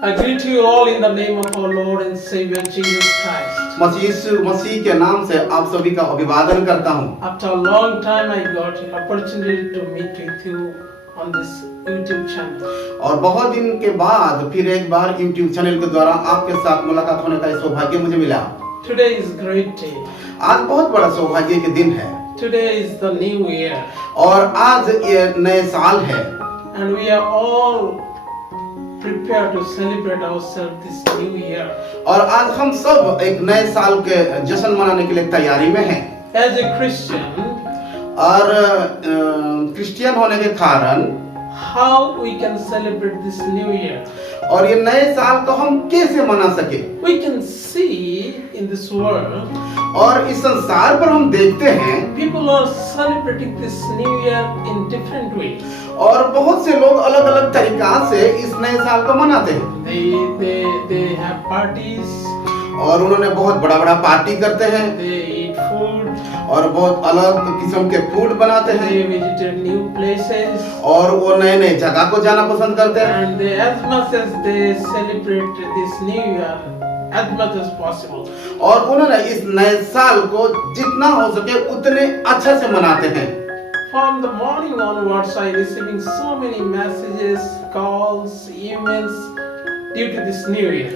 I greet you all in the name of our Lord and Savior Jesus Christ. मसीह के नाम से आप सभी का अभिवादन करता हूँ। After a long time, I got the opportunity to meet with you on this YouTube channel. और बहुत दिन के बाद फिर एक बार YouTube चैनल के द्वारा आपके साथ मुलाकात होने का सौभाग्य मुझे मिला। Today is a great day. आज बहुत बड़ा सौभाग्य के दिन है Today is the new year. और आज ये नए साल है And we are all prepared to celebrate ourselves this new year. और आज हम सब एक नए साल के जश्न मनाने के लिए तैयारी में हैं। As a Christian, और क्रिश्चियन होने के कारण how we can celebrate this new year? और ये नए साल को हम कैसे मना सके? We can see in this world और इस संसार पर हम देखते हैं people are celebrating this new year in different ways. और बहुत से लोग अलग अलग तरीका से इस नए साल को मनाते हैं They have parties. और उन्होंने बहुत बड़ा बड़ा पार्टी करते हैं They eat food. और बहुत अलग किस्म के फूड बनाते हैं They visit new places. और वो नए नए जगह को जाना पसंद करते हैं And they, as much as they celebrate this new year, as much as possible. और उन्होंने इस नए साल को जितना हो सके उतने अच्छे से मनाते हैं। From the morning onwards, I receiving so many messages, calls, emails due to this new year.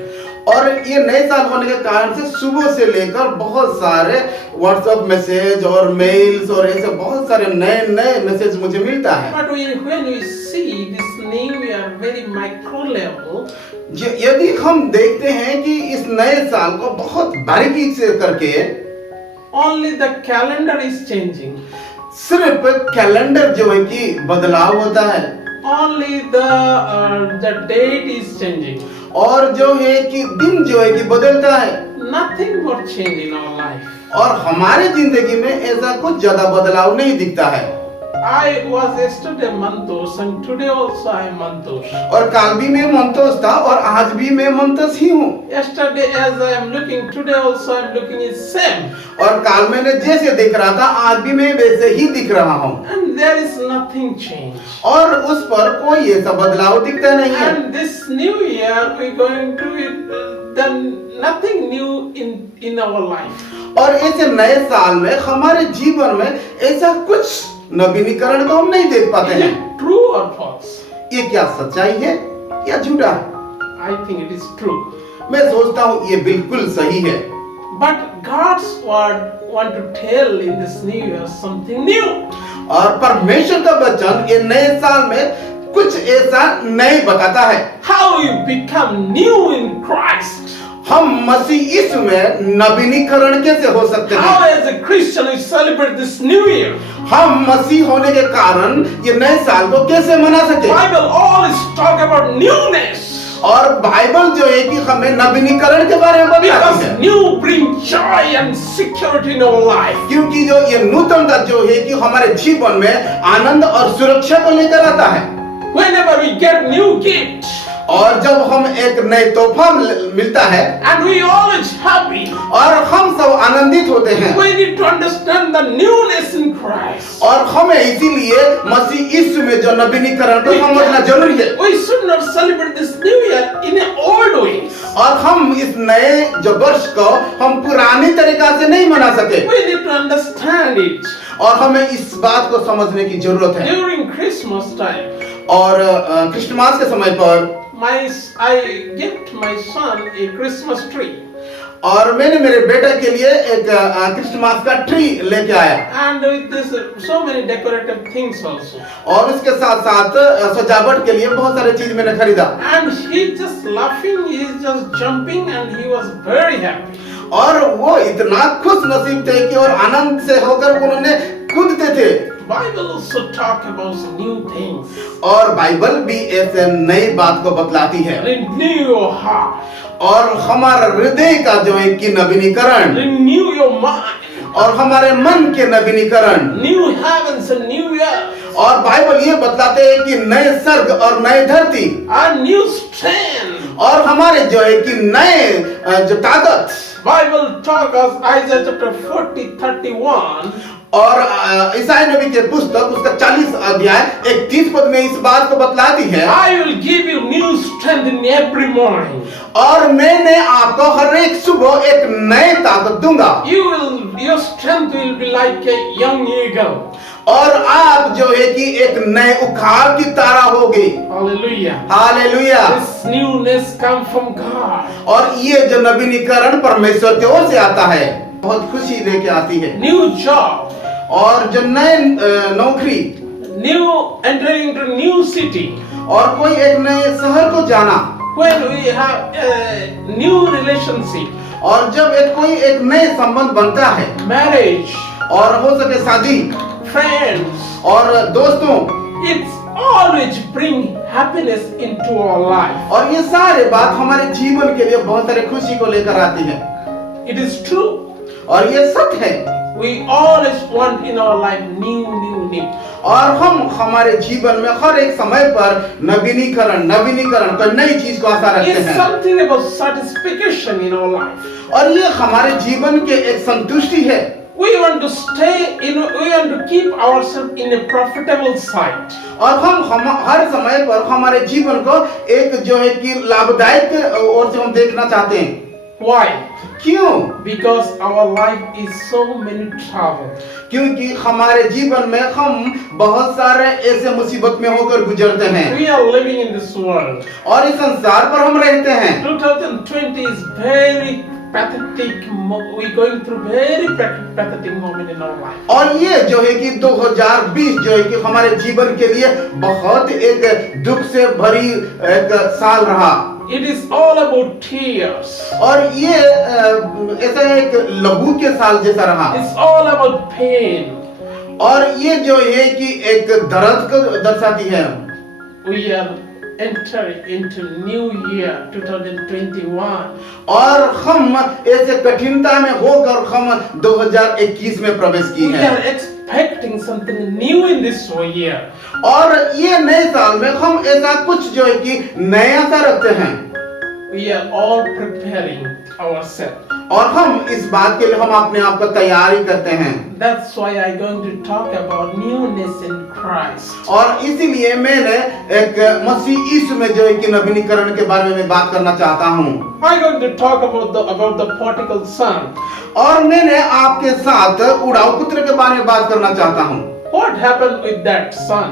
और ये नए साल होने के कारण से सुबह से लेकर बहुत सारे व्हाट्सएप मैसेज और मेल्स और ऐसे बहुत सारे नए नए मैसेज मुझे मिलता है। But when we see this new year very micro level, यदि हम देखते हैं कि इस नए साल को बहुत बारीकी से करके only the calendar is changing. सिर्फ कैलेंडर जो है कि बदलाव होता है Only the date is changing. और जो है कि दिन जो है कि बदलता है Nothing more change in our life. और हमारे जिंदगी में ऐसा कुछ ज्यादा बदलाव नहीं दिखता है। I was yesterday Mantos and today also I am Mantos. और कल भी मैं मंतोस था और आज भी मैं मंतोस ही हूँ। Yesterday as I am looking, today also I am looking is same. और कल मैंने जैसे दिख रहा था आज भी मैं वैसे ही दिख रहा हूँ And there is nothing change. और उस पर कोई ऐसा बदलाव दिखता नहीं है। And this new year we going to then nothing new in our life. और ऐसे नए साल में हमारे जीवन में ऐसा कुछ नवीनीकरण को हम नहीं देख पाते Is हैं। it true or false? ये क्या सच्चाई है या झूठा है? I think it is true. मैं सोचता हूँ ये बिल्कुल सही है। But God's word want to tell in this new year something new. और परमेश्वर का वचन ये नए साल में कुछ ऐसा नए बताता है। How you become new in Christ. हम मसीह यीशु में नवीनीकरण कैसे हो सकते How हैं? as a Christian we celebrate this new year. हम मसीह होने के कारण ये नए साल को कैसे मना सके? Bible always talk about newness. और बाइबल जो है कि हमें नवीनीकरण के बारे में बताती Because है new bring joy and security in our life. क्योंकि जो ये नूतनता जो है कि हमारे जीवन में आनंद और सुरक्षा को लेकर आता है। Whenever we get new gift, और जब हम एक नए तोहफा मिलता है and we always happy, और हम सब आनंदित होते हैं we need to understand the newness in Christ. और हमें इसीलिए मसीह यीशु में जो नवीनीकरण को समझना जरूरी है। We should not celebrate this new year in an old way. और हम इस नए जो वर्ष को हम पुराने तरीका से नहीं मना सके We need to understand it. और हमें इस बात को समझने की जरूरत है। During Christmas time, और क्रिसमस के समय पर I gift my son a Christmas tree. और मैंने मेरे बेटे के लिए एक क्रिसमस का ट्री लेके आया And with this so many decorative things also. और उसके साथ साथ सजावट के लिए बहुत सारे चीज मैंने खरीदा And he just laughing, he is just jumping and he was very happy. और वो इतना खुश नसीब थे कि और आनंद से होकर उन्होंने कूदते थे। Bible also talk about new things. और बाइबल भी ऐसे नई बात को बतलाती है Renew your heart. और हमारा हृदय का जो है कि नवीनीकरण Renew your mind. और हमारे मन के नवीनीकरण New heavens and new earth. और बाइबल ये बतलाते हैं कि नए स्वर्ग और नए धरती And new strength. और हमारे जो है कि नए जो ताकत Bible talk us Isaiah chapter 40:31. और ईसाई नबी के पुस्तक उसका 40 अध्याय 31 पद में इस बात को बतलाती है, I will give you new strength in every morning. और मैंने आपको हर एक सुबह एक नई ताकत दूंगा, Your strength will be like a young eagle. और आप जो है कि एक नए उखाड़ की तारा होगी। Hallelujah. Hallelujah. This newness comes from God. और ये जो नवीनीकरण परमेश्वर की ओर से आता है, बहुत खुशी लेके आती है। New job. और जो नए नौकरी, New entering into new city. और कोई एक नए शहर को जाना, When we have a new relationship. और जब कोई एक नए संबंध बनता है, Marriage. और हो सके शादी, Friends. और दोस्तों, It's always bring happiness into our life. और ये सारे बात हमारे जीवन के लिए बहुत सारे खुशी को लेकर आती है। It is true. और ये सत्य है। We always want in our life new. और हम हमारे जीवन में हर एक समय पर नवीनीकरण कोई नई चीज को आशा रखते It's हैं। something about satisfaction in our life. और ये हमारे जीवन के एक संतुष्टि है। We want to keep ourselves in a profitable site. और हम हर समय पर हमारे जीवन को एक जो है कि लाभदायक ओर से हम देखना चाहते हैं। Why? क्यों? Because our life is so many trouble. क्योंकि हमारे जीवन में हम बहुत सारे ऐसे मुसीबत में होकर गुजरते हैं। We are living in this world. और इस संसार पर हम रहते हैं। 2020 is very pathetic. We're going through very pathetic moment in our life. और ये जो है कि 2020 जो है कि हमारे जीवन के लिए बहुत एक दुख से भरी एक साल रहा। It is all about tears. और ये ऐसा एक लहू के साल जैसा रहा। It's all about pain. और ये जो है कि एक दर्द को दर्शाती है। We are entering into new year 2021. और हम ऐसे कठिनता में होकर हम 2021 में प्रवेश की We है। are expecting something new in this year. और ये नए साल में हम ऐसा कुछ जो है कि नया सा रखते हैं। We are all preparing ourselves. और हम इस बात के लिए हम अपने आप को तैयारी करते हैं। That's why I'm going to talk about newness in Christ. और इसीलिए मैंने एक मसीह यीशु में जो है कि नवीनीकरण के बारे में बात करना चाहता हूँ। I'm going to talk about the prodigal son. और मैंने आपके साथ उड़ाऊ पुत्र के बारे में बात करना चाहता हूँ। What happened with that son?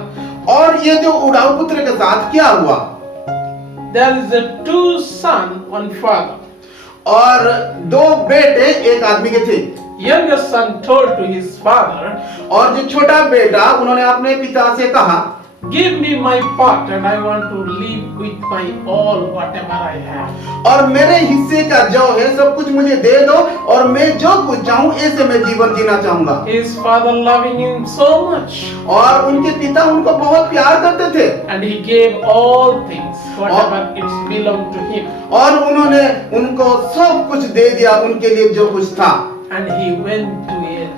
और ये जो उड़ाऊ पुत्र के साथ क्या हुआ? There is a two son, one father. और दो बेटे एक आदमी के थे। Younger son told to his father, और जो छोटा बेटा उन्होंने अपने पिता से कहा, give me my part and I want to live with my all whatever I have. और मेरे हिस्से का जो है सब कुछ मुझे दे दो और मैं जो कुछ चाहूँ ऐसे मैं जीवन जीना चाहूंगा। His father loving him so much. और उनके पिता उनको बहुत प्यार करते थे। And he gave all things, whatever it belonged to him. और उन्होंने उनको सब कुछ दे दिया उनके लिए जो कुछ था। And he went to a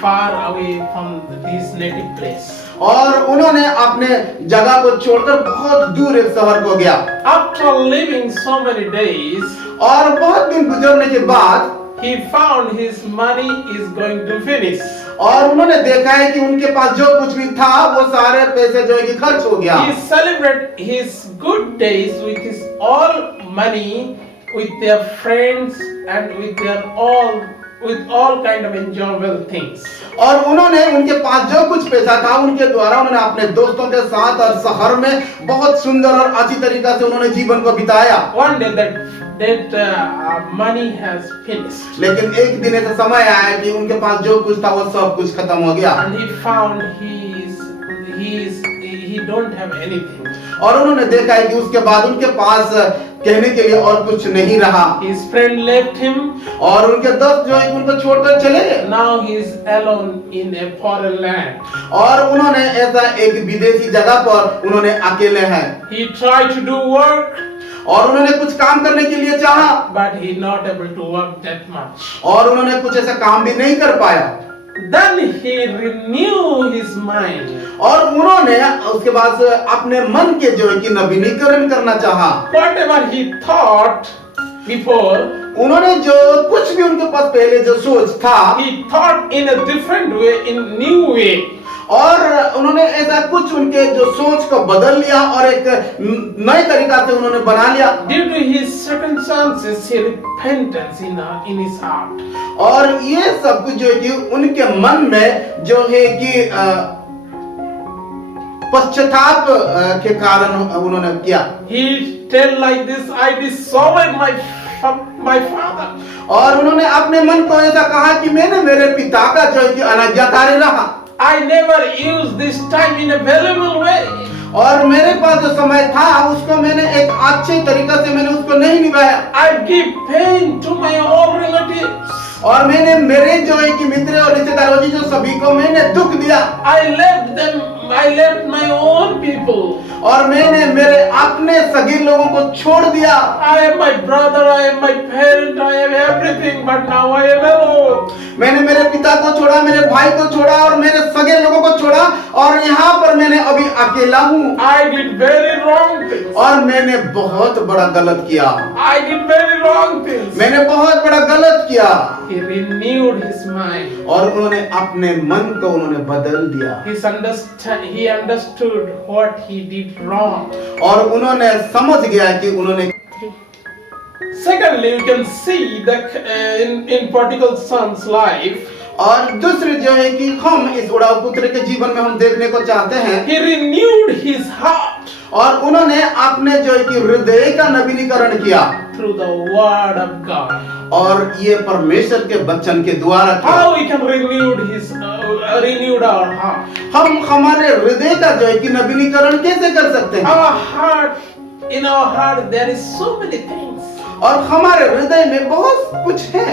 far away from his native place. और उन्होंने अपने जगह को छोड़कर बहुत दूर एक शहर को गया। After living so many days, और बहुत दिन गुजरने के बाद he found his money is going to finish. और उन्होंने देखा है कि उनके पास जो कुछ भी था वो सारे पैसे जो है कि खर्च हो गया। He celebrated his good days with his all money, with their friends and with all kind of enjoyable things. और उन्होंने उनके पास जो कुछ पैसा था उनके द्वारा उन्होंने अपने दोस्तों के साथ और शहर में बहुत सुंदर और अच्छी तरीका से उन्होंने जीवन को बिताया। One day that money has finished. लेकिन एक दिन ऐसा समय आया कि उनके पास जो कुछ था वो सब कुछ खत्म हो गया। And he found he don't have anything. और उन्होंने देखा है कि उसके बाद उनके पास कहने के लिए और कुछ नहीं रहा। His friend left him. और उनके दोस्त जो है उनको छोड़कर चले गए। Now he is alone in a foreign land. और उन्होंने ऐसा एक विदेशी जगह पर उन्होंने अकेले हैं। He tried to do work. और उन्होंने कुछ काम करने के लिए चाहा। But he not able to work that much. और उन्होंने कुछ ऐसा काम भी नहीं कर पाया। Then he renewed his mind. और उन्होंने उसके बाद अपने मन के जो है कि नवीनीकरण करना चाहा। Whatever he thought before, उन्होंने जो कुछ भी उनके पास पहले जो सोच था he thought in a different way, in new way. और उन्होंने ऐसा कुछ उनके जो सोच को बदल लिया और एक नए तरीका से उन्होंने बना लिया। Due to his circumstances, he repentance in his heart. और ये सब कुछ जो है कि उनके मन में जो है कि पश्चाताप के कारण उन्होंने किया। He tell like this, I disobeyed my father. और उन्होंने अपने मन को ऐसा कहा कि मैंने मेरे पिता का जो है कि अनाज्ञाकारी रहा। I never used this time in a valuable way. और मेरे पास जो समय था उसको मैंने एक अच्छे तरीका से मैंने उसको नहीं निभाया। I give pain to my all relatives. और मैंने मेरे जो है कि मित्र और रिश्तेदारों की जो सभी को मैंने दुख दिया। I left my own people. और मैंने मेरे अपने सगे लोगों को छोड़ दिया। I am my brother, I am my parent, I am everything, but now I am alone. मैंने मेरे पिता को छोड़ा, मेरे भाई को छोड़ा और मेरे सगे लोगों को छोड़ा और यहाँ पर मैंने अभी अकेला हूँ। I did very wrong things. और मैंने बहुत बड़ा गलत किया। I did very wrong things. मैंने बहुत बड़ा गलत किया। He renewed his mind. और उन्होंने अपने मन को उन्होंने बदल दिया। He understood what he did wrong. और उन्होंने समझ गया कि उन्होंने Secondly, you can see that in prodigal son's life, और दूसरे जो है कि हम इस उड़ाऊ पुत्र के जीवन में हम देखने को चाहते हैं he renewed his heart और उन्होंने अपने जो है कि हृदय का नवीनीकरण किया through the word of God. और ये परमेश्वर के वचन के द्वारा किया। How we can renewed our heart? हम हमारे हृदय का जो है कि नवीनीकरण कैसे कर सकते हैं? In our heart there is so many things. और हमारे हृदय में बहुत कुछ है।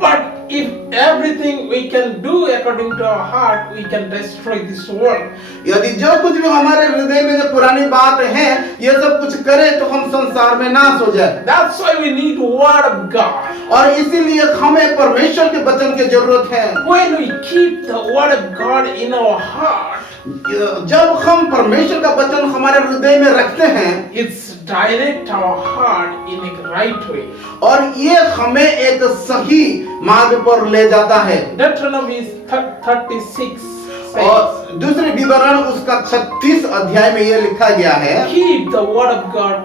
But if everything we can do according to our heart, we can destroy this world. यदि जो कुछ भी हमारे हृदय में जो पुरानी बात है ये सब कुछ करे तो हम संसार में नाश हो जाए। That's why we need word of God. और इसीलिए हमें परमेश्वर के वचन की जरूरत है। When we keep the word of God in our heart, जब हम परमेश्वर का वचन हमारे हृदय में रखते हैं it's direct our heart in a right way. और ये हमें एक सही मार्ग पर ले जाता है। Deuteronomy 36 और says, दूसरे विवरण उसका 36 अध्याय में ये लिखा गया है keep the word of God,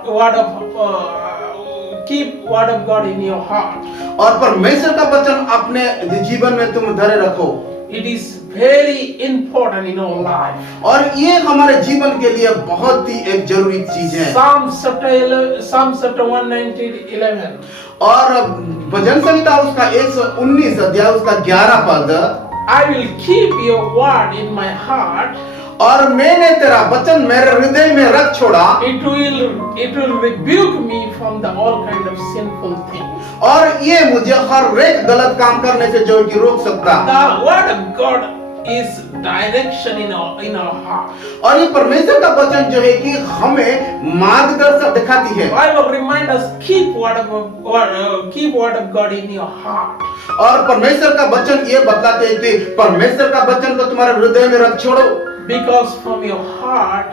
keep word of God in your heart. और परमेश्वर का वचन अपने जीवन में तुम धरे रखो। It is very important in our life. और ये हमारे जीवन के लिए बहुत ही एक जरूरी चीज है। Psalm chapter 119:11. और भजन संहिता उसका 119 अध्याय उसका 11 पद, I will keep your word in my heart. और मैंने तेरा वचन मेरे हृदय में रख छोड़ा। It will rebuke me from the all kind of sinful things. और ये मुझे हर एक गलत काम करने से जो कि रोक सकता। The word of God is direction in our heart. और ये परमेश्वर का वचन जो है कि हमें मार्गदर्शन दिखाती है। Bible remind us keep word of God in your heart. और परमेश्वर का वचन ये बताते हैं कि परमेश्वर का वचन को तुम्हारे हृदय में रख छोड़ो। Because from your heart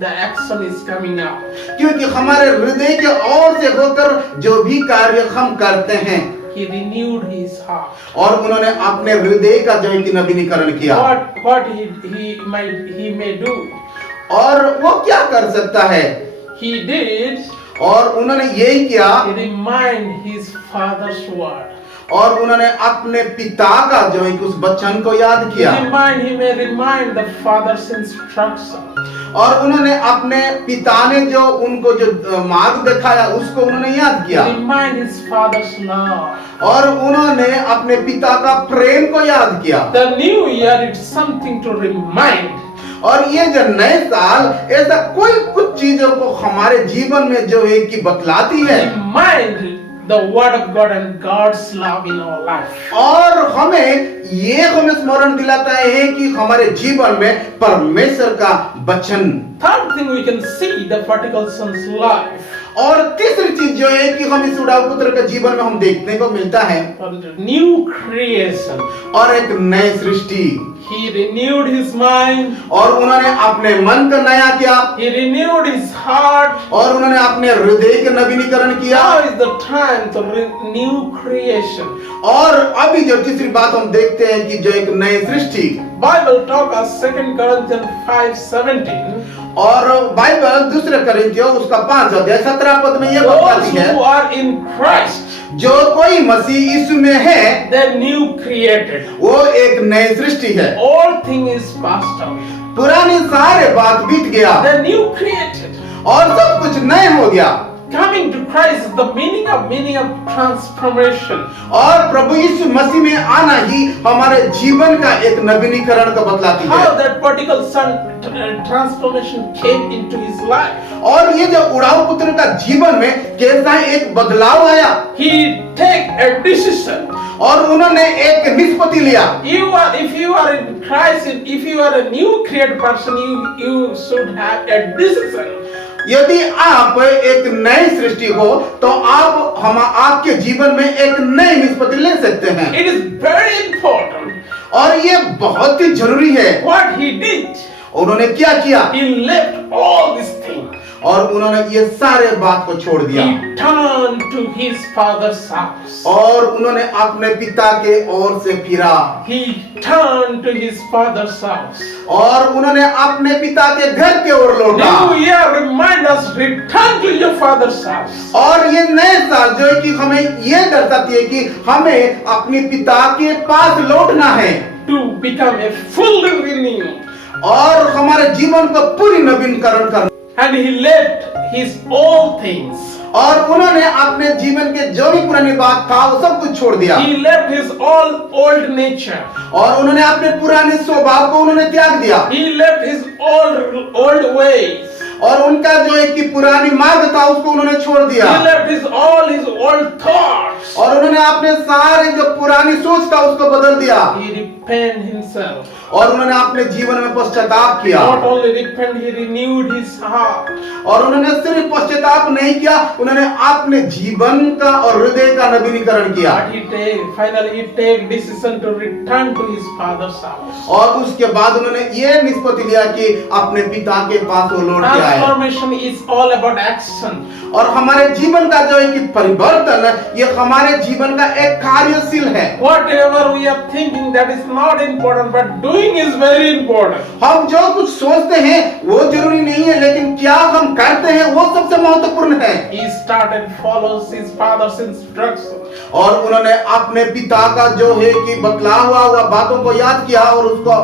the action is coming out. क्योंकि हमारे हृदय के ओर से होकर जो भी कार्य हम करते हैं He renewed his heart. और उन्होंने अपने हृदय का जो है कि नवीनीकरण किया। What he may do. और वो क्या कर सकता है? He did. और उन्होंने यही किया। He remind his father's word. और उन्होंने अपने पिता का जो है उस वचन को याद किया। He may remind the father's instruction. और उन्होंने अपने पिता ने जो उनको जो मार्ग दिखाया उसको उन्होंने याद किया। Remind his father's love. और उन्होंने अपने पिता का प्रेम को याद किया। The new year is something to remind. और ये जो नए साल ऐसा कोई कुछ चीजों को हमारे जीवन में जो है कि बतलाती है। Remind the word of God and God's love in our life. और हमें स्मरण दिलाता है कि हमारे जीवन में परमेश्वर का वचन। Third thing we can see the prodigal son's life. और तीसरी चीज जो है कि हम इस उड़ाऊ पुत्र के जीवन में हम देखने को मिलता है for the new creation. और एक नई सृष्टि He renewed his mind. और उन्होंने अपने मन का नया किया He renewed his heart. और उन्होंने अपने हृदय के नवीनीकरण किया Now is the time to renew creation. और अभी जो तीसरी बात हम देखते हैं कि जो एक नई सृष्टि Bible talk us 2 Corinthians 5:17. और बाइबल दूसरे कोरिन्थियों उसका 5 अध्याय 17 पद में ये Those बताती है who are in Christ, जो कोई मसीह यीशु में है they're new created. वो एक नई सृष्टि है All thing is passed away. पुरानी सारे बात बीत गया They're new created. और सब कुछ नए हो गया Coming to Christ is the meaning of transformation. और प्रभु यीशु मसीह में आना ही हमारे जीवन का एक नवीनीकरण को बतलाती है How that particular son transformation came into his life. और ये जो उड़ाऊ पुत्र का जीवन में कैसा एक बदलाव आया He take a decision. और उन्होंने एक निष्पत्ति लिया If you are in Christ, if you are a new created person, you should have a decision. यदि आप एक नई सृष्टि हो तो आपके जीवन में एक नई निष्पत्ति ले सकते हैं It is very important. और ये बहुत ही जरूरी है What he did, उन्होंने क्या किया he left all these things. और उन्होंने ये सारे बात को छोड़ दिया He turned to his father's house. और उन्होंने अपने पिता के ओर से फिरा He turned to his father's house. और उन्होंने अपने पिता के घर के ओर लौटा New year remind us, return to your father's house. और ये नए साल जो है कि हमें ये दर्शाती है कि हमें अपने पिता के पास लौटना है To become a fully renewed. और हमारे जीवन को पूरी नवीनीकरण करना And he left his all things. और उन्होंने अपने जीवन के जो भी पुरानी बात था वो सब कुछ छोड़ दिया He left his all old nature. और उन्होंने अपने पुराने स्वभाव को उन्होंने त्याग दिया He left his old ways. और उनका जो है कि पुरानी मार्ग था उसको उन्होंने छोड़ दिया He left his old thoughts. और उन्होंने अपने सारे जो पुरानी सोच था उसको बदल दिया He repented himself. और उन्होंने अपने जीवन में पश्चाताप किया Not only repent, he renewed his heart. और उन्होंने सिर्फ पश्चाताप नहीं किया उन्होंने अपने जीवन का और हृदय का नवीनीकरण किया But finally he take decision to return to his father's house. और उसके बाद उन्होंने ये निष्पत्ति लिया कि अपने पिता के पास वो लौट के आए Transformation is all about action. और हमारे जीवन का जो है कि परिवर्तन ये हमारे जीवन का एक कार्यशील है Whatever we are thinking, that is not important, but doing is very important. हम जो कुछ सोचते हैं वो जरूरी नहीं है लेकिन क्या हम करते हैं वो सबसे महत्वपूर्ण है He started follows his father's instructions. और उन्होंने अपने पिता का जो है कि बतला हुआ बातों को याद किया और उसको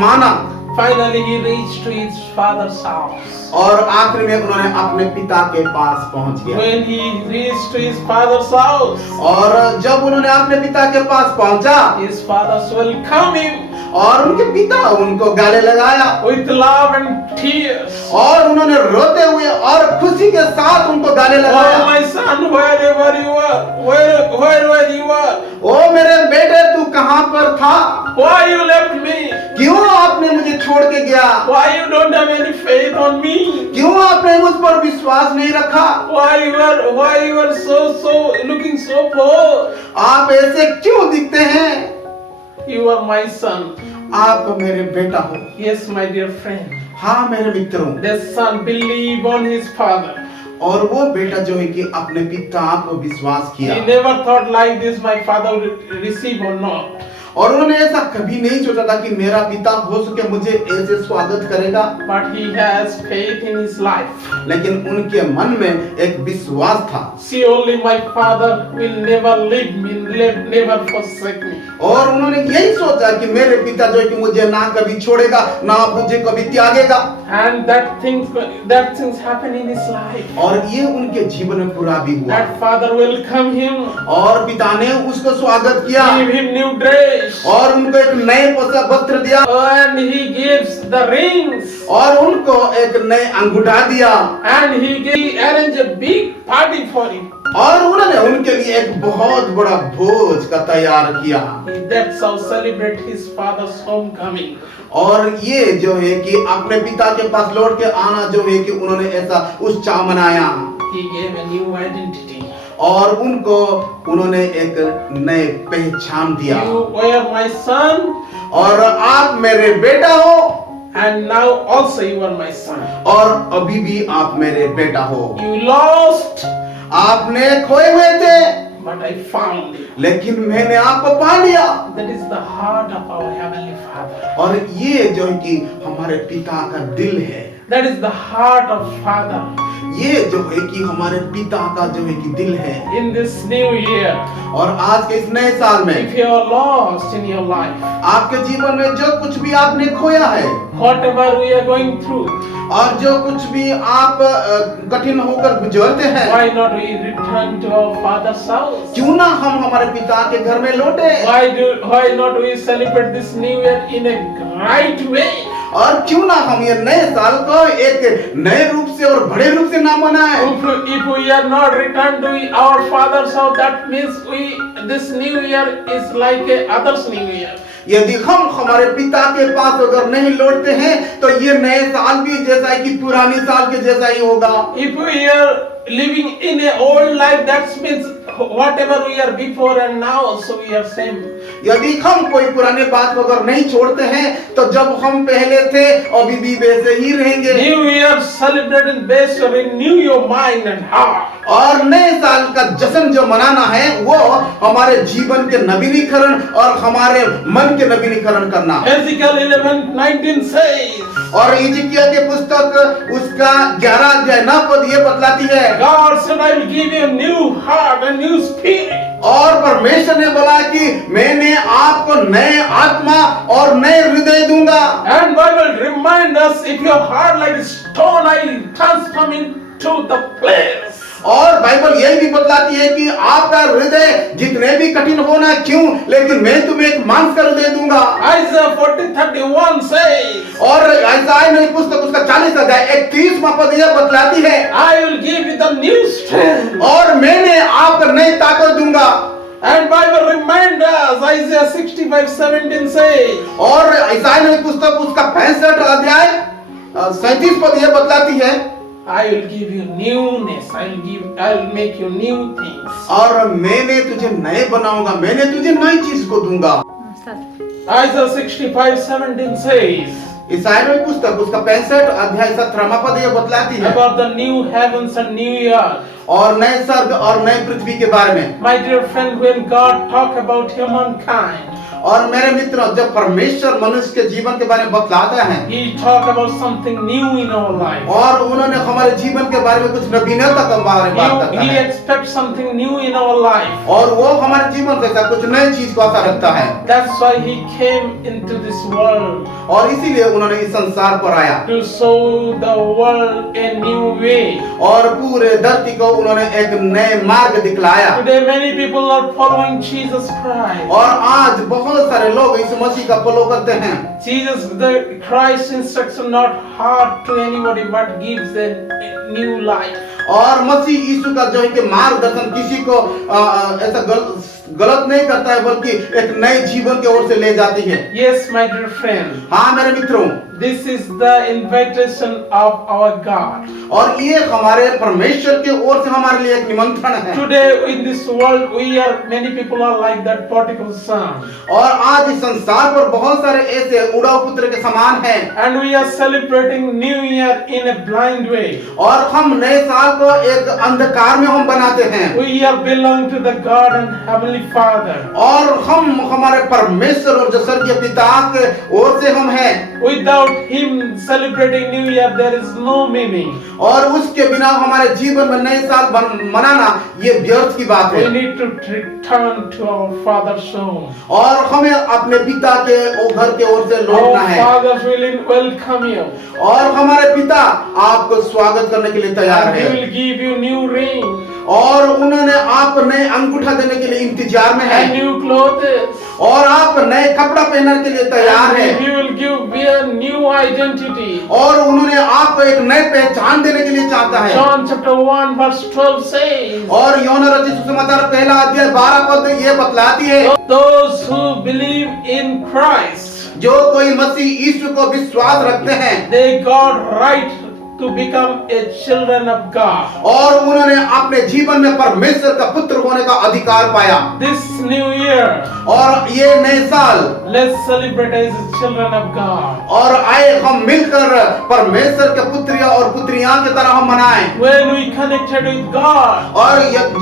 माना Finally, he reached to his father's house. और आखिर में उन्होंने अपने पिता के पास पहुंच गया When he reached to his father's house, और जब उन्होंने अपने पिता के पास पहुंचा his fathers welcomed him और उनके पिता उनको गले लगाया with love and tears. और उन्होंने रोते हुए और खुशी के साथ उनको गले Oh, लगाया my son, wherever you are, wherever you are, ओ मेरे बेटे तू कहाँ पर था why you left me? क्यों आपने मुझे छोड़ के गया Why you don't have any faith on me? क्यों आपने मुझ पर विश्वास नहीं रखा Why you are so looking so poor? आप ऐसे क्यों दिखते हैं You are my son. आप मेरे बेटा हो Yes, my dear friend. हाँ मेरे मित्रों The son believed on his father. और वो बेटा जो है कि अपने पिता को विश्वास किया He never thought like this, my father will receive or not. और उन्होंने ऐसा कभी नहीं सोचा था कि मेरा पिता हो सके मुझे ऐसे स्वागत करेगा But he has faith in his life. लेकिन उनके मन में एक विश्वास था Surely my father will never leave me, never forsake me. और उन्होंने यही सोचा कि मेरे पिता जो है कि मुझे ना कभी छोड़ेगा ना मुझे कभी त्यागेगा And that things happen in his life. और ये उनके जीवन में पूरा भी हुआ That father welcomed him, और पिता ने उसको स्वागत किया give him new dress, और उनको एक नए वस्त्र दिया and he gives the rings, और उनको एक नए अंगूठा दिया and he arranged a big party for him. और उन्होंने उनके लिए एक बहुत बड़ा भोज का तैयार किया That's how celebrate his father's homecoming. और ये जो है कि अपने पिता के पास लौट के आना जो है कि उन्होंने ऐसा उत्साह मनाया He gave a new identity. और उनको उन्होंने एक नए पहचान दिया। You were my son, और आप मेरे बेटा हो, and now also you are my son. और अभी भी आप मेरे बेटा हो। You lost, आपने खोए हुए थे, but I found you. लेकिन मैंने आपको पा लिया। That is the heart of our Heavenly Father. और ये जो है कि हमारे पिता का दिल है, That is the heart of Father. ये जो है कि हमारे पिता का जो है कि दिल है। In this new year, और आज के इस नए साल में if you are lost in your life, आपके जीवन में जो कुछ भी आपने खोया है, whatever we are going through, और जो कुछ भी आप कठिन होकर गुजरते हैं, why not we return to our Father's house? क्यों ना हम हमारे पिता के घर में लौटे, Why not we celebrate this new year in a right way? और क्यों ना हम ये नए साल को एक नए रूप से और बड़े रूप से ना मनाएं। If we are not returned to our Father's house, that means this new year is like a other's new year. यदि हम हमारे पिता के पास अगर नहीं लौटते हैं तो ये नए साल भी जैसा है कि पुरानी साल के जैसा ही होगा। If we are living in a old life, that means whatever we are before and now also we are same. यदि हम कोई पुराने बात को अगर नहीं छोड़ते हैं तो जब हम पहले थे अभी भी वैसे ही रहेंगे। New year celebrating based on renew your mind and heart. और नए साल का जश्न जो मनाना है वो हमारे जीवन के नवीनीकरण और हमारे मन के नवीनीकरण करना। Ezekiel 11:19 says, और इजिकिया के पुस्तक उसका 11 अध्याय 9 पद ये बतलाती है, God said, I will give you a new heart, a new spirit. और परमेश्वर ने बोला कि मैंने आपको नए आत्मा और नए हृदय दूंगा। And Bible remind us, if your heart like a stone, I will transform into the place. और बाइबल यही भी बतलाती है कि आपका हृदय जितने भी कठिन होना क्यों, लेकिन मैं तुम्हें एक मांस का हृदय दूंगा। Isaiah 40:31 says, और इसाईया ने पुस्तक उसका 40 अध्याय 31वां पद यह बतलाती है, I will give you the new strength. और मैंने आपको नई ताकत दूंगा। And Bible remind us, Isaiah 65:17 says, और इसाईया ने पुस्तक उसका 65 अध्याय 37 पद यह बतलाती है, I will give you newness. I will make you new things. और मैंने तुझे नए बनाऊंगा, मैंने तुझे नई चीज को दूंगा। Isaiah 65:17 says, इसाईया ने पुस्तक उसका 65 अध्याय 17वां पद यह बतलाती है about the new heavens and new earth. और नए स्वर्ग और नए पृथ्वी के बारे में। My dear friend, when God talk about humankind, और मेरे मित्रों, जब परमेश्वर मनुष्य के जीवन के बारे में बतलाता है, He talk about something new in our life. और उन्होंने हमारे जीवन के बारे में कुछ नवीनता के बारे में बात करता He है, expects something new in our life. और वो हमारे जीवन से कुछ नई चीज को आशा रखता है। That's why He came into this world, और इसीलिए उन्होंने इस संसार पर आया to show the world a new way. और पूरे धरती को उन्होंने एक नए मार्ग दिखलाया। Today many people are following Jesus Christ. और आज बहुत सारे लोग इस मसीह का फॉलो करते हैं। Jesus, the Christ instruction not hard to anybody, but gives a new life. और मसीह यीशु का जो है कि मार्गदर्शन किसी को ऐसा गलत नहीं करता है, बल्कि एक नए जीवन की ओर से ले जाती है। Yes, my dear friend. हाँ मेरे मित्रों, This is the invitation of our God. और ये हमारे परमेश्वर की ओर से हमारे लिए एक निमंत्रण है। Today in this world, many people are like that prodigal son. और आज इस संसार पर बहुत सारे ऐसे उड़ाऊ पुत्र के समान हैं। And we are celebrating New Year in a blind way. और हम नए साल को एक अंधकार में हम बनाते हैं। We are belong to the God and Heavenly Father. और हम हमारे परमेश्वर और जो स्वर्गीय पिता के ओर से हम हैं। Without Him celebrating New Year, there is no meaning. और उसके बिना हमारे जीवन में नए साल मनाना ये व्यर्थ की बात है। We need to return to our Father's home. और हमें अपने पिता के घर के ओर से लौटना Our है। Father will welcome you. और हमारे पिता आपको स्वागत करने के लिए तैयार And He है। will give you new ring और उन्होंने आप नए अंगूठा देने के लिए इंतजार में and है। new clothes. और आप नए कपड़ा पहनने के लिए तैयार है। And He will give you a new identity. और उन्होंने आपको एक नए पहचान देने के लिए चाहता है। John chapter 1 verse 12 says, और यूहन्ना रचित सुसमाचार पहला अध्याय 12 पद ये बतलाती है, those who believe in Christ, जो कोई मसीह यीशु को विश्वास रखते हैं, they got right to become a children of God. और उन्होंने अपने जीवन में परमेश्वर का पुत्र होने का अधिकार पाया। This new year, और ये नए साल, let's celebrate as children of God. और आए हम मिलकर परमेश्वर के पुत्रिया और पुत्रियां की तरह हम मनाएं। When we connected with God, और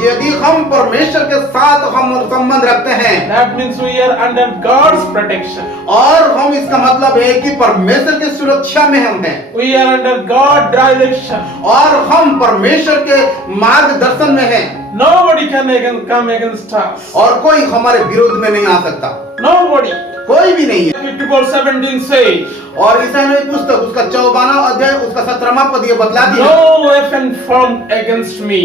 यदि हम परमेश्वर के साथ हम संबंध रखते हैं, that means we are under God's protection. और हम इसका मतलब है कि परमेश्वर की सुरक्षा में हम हैं, We are under God's direction. और हम परमेश्वर के मार्गदर्शन में हैं, Nobody can come against us. और कोई हमारे विरोध में नहीं आ सकता, Nobody. कोई भी नहीं है। 54:17 says, और ईसाई नबी पुस्तक उसका 54वां अध्याय उसका 17वां पद ये बतलाती है, no weapon formed against me.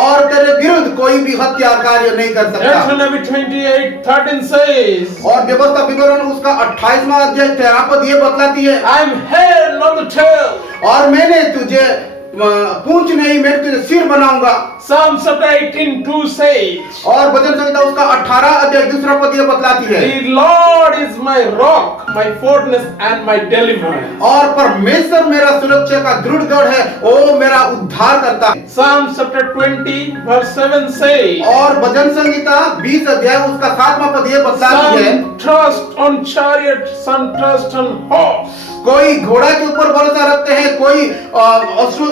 और तेरे विरुद्ध कोई भी हत्यार कार्य नहीं कर सकता। Deuteronomy 28:13 says, और व्यवस्था विवरण उसका 28वां अध्याय 13 पद ये बतलाती है, I am head, not the tail. और मैंने तुझे पूंछ नहीं, मैं तुझे सिर बनाऊंगा। Psalm 18:2 says, और भजन संहिता उसका 18 अध्याय दूसरा पद ये बतलाती है, the Lord is my rock, my fortress and my deliverer. और परमेश्वर मेरा सुरक्षा का दृढ़ गढ़ है, वो मेरा उद्धार करता है। Psalm 20:7 says, और भजन संहिता 20 अध्याय उसका 7वां पद ये बतलाती है, some trust on chariot, some trust on horse. कोई घोड़ा के ऊपर भरोसा रखते हैं, कोई अश्व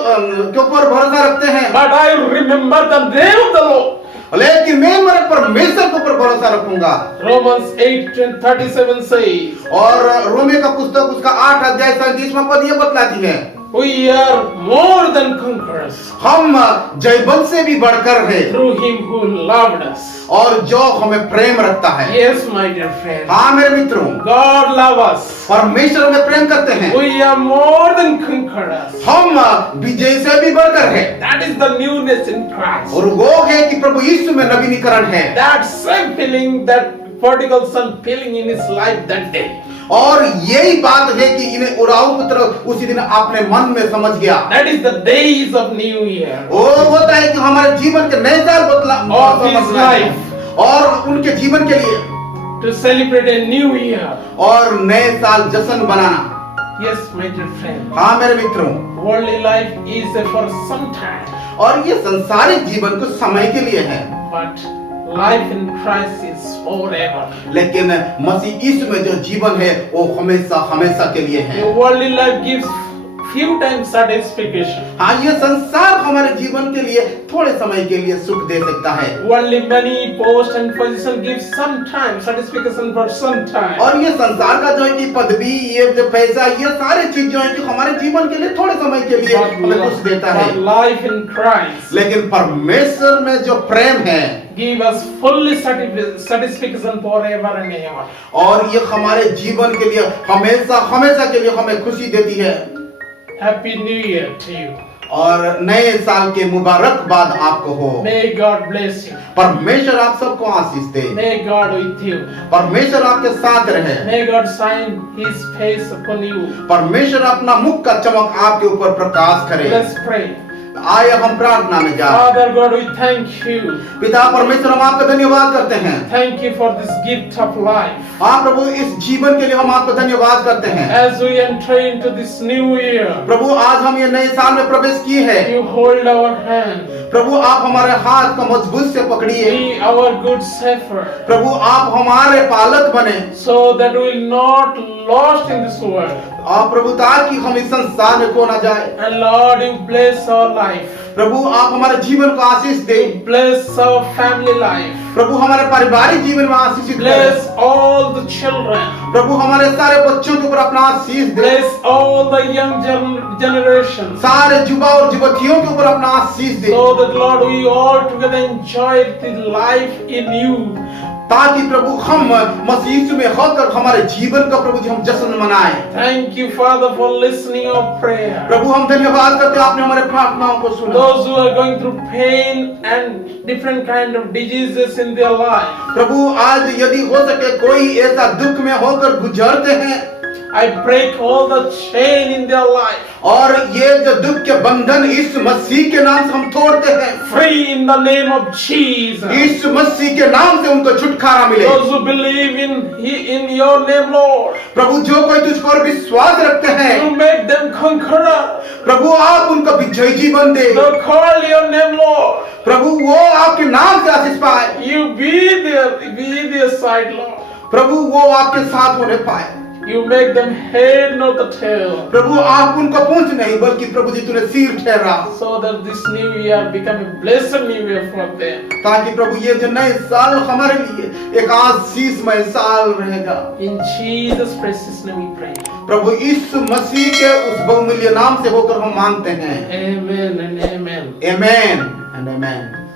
के ऊपर भरोसा रखते हैं, But I remember the name of the Lord. लेकिन मैं मेरे परमेश्वर के ऊपर भरोसा रखूंगा। Romans 8:37 says, और रोमे का पुस्तक उसका 8 अध्याय 37वां पद ये बतलाती है, we are more than conquerors हम जयवंत से भी बढ़कर है, through him who loved us. और जो हमें प्रेम रखता है। Yes, my dear friend. हाँ मेरे मित्रों, God loves us. परमेश्वर हमें प्रेम करते हैं, We are more than conquerors. हम विजय से भी बढ़कर है, That is the newness in Christ. और वो है कि प्रभु यीशु में नवीनीकरण है। That same feeling that prodigal son feeling in his life that day. और यही बात है कि इन्हें उराऊ पुत्र उसी दिन अपने मन में समझ गया। That is the days of New Year. वो होता है कि हमारे जीवन के नए साल Of his life. और उनके जीवन के लिए To celebrate a new year. और नए साल जश्न बनाना। Yes, my dear friend. हाँ मेरे मित्रों, Worldly life is for some time, और ये संसारिक जीवन कुछ समय के लिए है, but life in Christ is forever. लेकिन मसीह यीशु में जो जीवन है वो हमेशा हमेशा के लिए है। The worldly life gives few times satisfaction. हाँ, ये संसार हमारे जीवन के लिए थोड़े समय के लिए सुख दे सकता है, Worldly money, post and position gives some time satisfaction for some time. और ये संसार का जो है कि पदवी, ये जो पैसा, ये सारे चीज जो है कि हमारे जीवन के लिए थोड़े समय के लिए हमें कुछ देता है, But life in Christ लेकिन परमेश्वर में जो प्रेम है give us fully satisfaction forever and ever. और ये हमारे जीवन के लिए हमेशा हमेशा के लिए हमें खुशी देती है। Happy New Year to you. और नए साल के मुबारकबाद आपको हो। May God bless you. परमेश्वर आप सबको आशीष दे, May God with you. परमेश्वर आपके साथ रहे, May God shine His face upon you. परमेश्वर अपना मुख का चमक आपके ऊपर प्रकाश करे। Let's pray. आइए हम प्रार्थना में जाएं। Father God, we thank you. पिता परमेश्वर, हम आपका धन्यवाद करते हैं। Thank you for this gift of life. हाँ प्रभु, इस जीवन के लिए हम आपका धन्यवाद करते हैं। As we enter into this new year, प्रभु, आज हम ये नए साल में प्रवेश किए हैं। you hold our hand. प्रभु, आप हमारे हाथ को मजबूत से पकड़िए। Be our good shepherd, प्रभु, आप हमारे पालक बने, so that we will not lost in this world. और प्रभु, ताकि हम इस संसार में खो ना जाए। And Lord, you bless our life. प्रभु, आप हमारे जीवन को आशीष दे। You bless our family life. प्रभु, हमारे पारिवारिक जीवन में आशीषित करें। Bless all the children. प्रभु, हमारे सारे बच्चों के ऊपर अपना आशीष दे। Bless all the young generation. सारे युवा और युवतियों के ऊपर अपना आशीष दे, So that Lord, we all together enjoy the life in you. ताकि प्रभु हम मसीह यीशु में होकर हमारे जीवन का प्रभु जी हम जश्न मनाएं। Thank you, Father, for listening our prayer. प्रभु, हम धन्यवाद करते हैं, आपने हमारे प्रार्थनाओं को सुना। Those who are going through pain and different kind of diseases in their life, प्रभु, आज यदि हो सके कोई ऐसा दुख में होकर गुजरते हैं, I break all the chain in their life. और ये जो दुख के बंधन इस मसीह के नाम से हम तोड़ते हैं। Free in the name of Jesus. इस मसीह के नाम से उनको छुटकारा मिले। Those who believe in your name, Lord, प्रभु, जो कोई तुझ पर विश्वास रखते हैं, you make them conqueror. प्रभु आप उनका विजयी जीवन दे। They call your name, Lord. प्रभु वो आपके नाम से आशीष पाए। You be their side, Lord. प्रभु वो आपके साथ होने पाए। You make them head, not the tail. प्रभु आप उनका पूंछ नहीं बल्कि प्रभु जी तूने सिर ठहरा, So that this new year become a blessed new year for them. ताकि प्रभु ये जो नए साल हमारे लिए एक आशीषमय साल रहेगा। In Jesus' precious name we pray. प्रभु यीशु मसीह के उस बहुमूल्य नाम से होकर हम मांगते हैं। Amen and amen. Amen and amen.